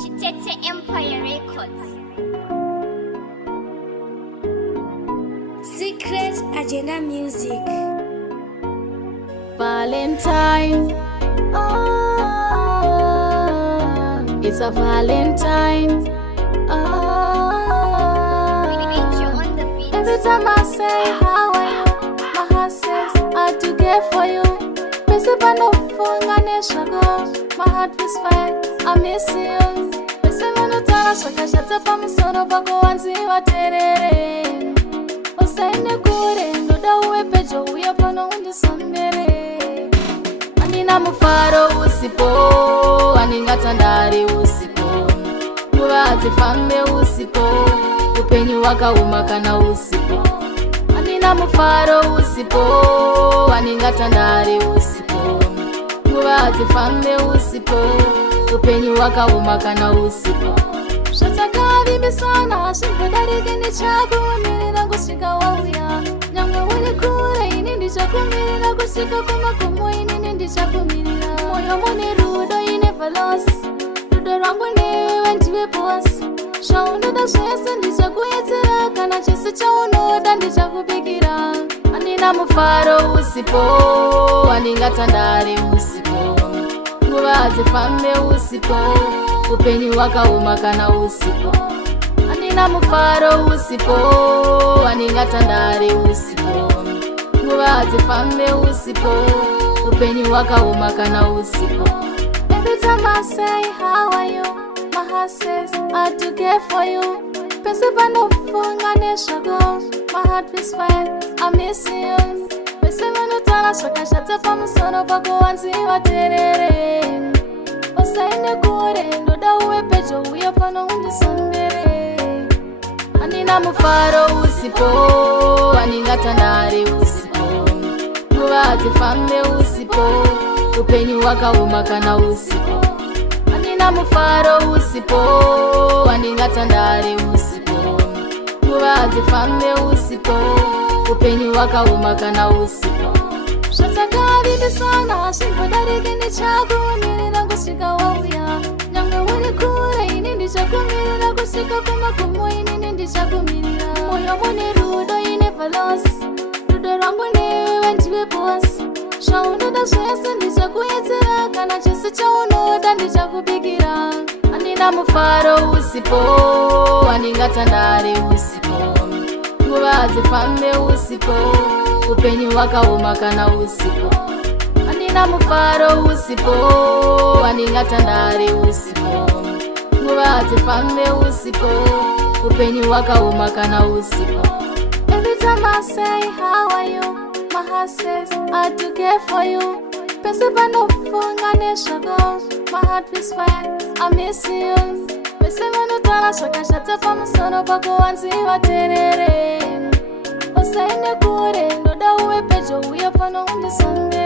Chitete Empire Records. Secret Agenda Music. Valentine, it's a Valentine. Every time I say how are you, my heart says I do care for you. Pesipa no funga neshago, my heart whisper I miss you. Pesipa no tana shaka shata pa musono bako wanzi wa terere. Osaine kure ndoda uwe pejo uya pano undi sombere. Anina mufaro usipo, aningatandari usipo. Muvazi fambe usipo, upenyu wakauma kana usipo. Anina mufaro usipo, aningatandari usipo. Muvazi fambe usipo, upenyu wakauma kana usipo. Shatakari bisana, shimpodari geni chaku mirira kusika wauya. Nyanga wale kure ini ndichakumirira kusika kumakumu ini ndichakumirira. Moyo mune rudo ine velos, rudo rangu newe ndiwe boss. Shaunoda shese ndichakuyetera kana chese chaunoda ndichakubikira. Anina mufaro usipo, aningatandari usipo. Muvazi fambe usipo, upenyu wakauma kana usipo. Anina mufaro usipo, aningatandari usipo. Muvazi fambe usipo, upenyu wakauma kana usipo. Every time I say how are you, my heart says I do care for you. Pesipa no funga neshago, my heart whispers I miss you. Pesipa no tana shaka shata pa musono bako wanzi wa terere. Osaine kure ndoda uwe pejo uya pano undi sombere. Anina mufaro usipo, aningatandari usipo. Muvazi fambe usipo, upenyu wakauma kana usipo. Anina mufaro usipo, aningatandari usipo. Muvazi fambe usipo, upenyu wakauma kana usipo. Shatakari bisana, shimpodari geni chaku mirira kusika wauya. Nyanga wale kure ini ndichakumirira kusika kumakumu ini ndichakumirira. Moyo mune rudo ine velos, rudo rangu newe ndiwe boss. Shaunoda shese ndichakuyetera kana chese chaunoda ndichakubikira. Anina mufaro usipo, aningatandari usipo. Muvazi fambe usipo, upenyu wakauma kana usipo. Anina mufaro usipo, aningatandari usipo. Muvazi fambe usipo, upenyu wakauma kana usipo. Every time I say how are you, my heart says I do care for you. Pesipa no funga neshago, my heart whispers I miss you. Pesipa no tana shaka shata pa musono bako wanzi wa terere. Osaine kure ndoda uwe pejo uya pano undi sombe.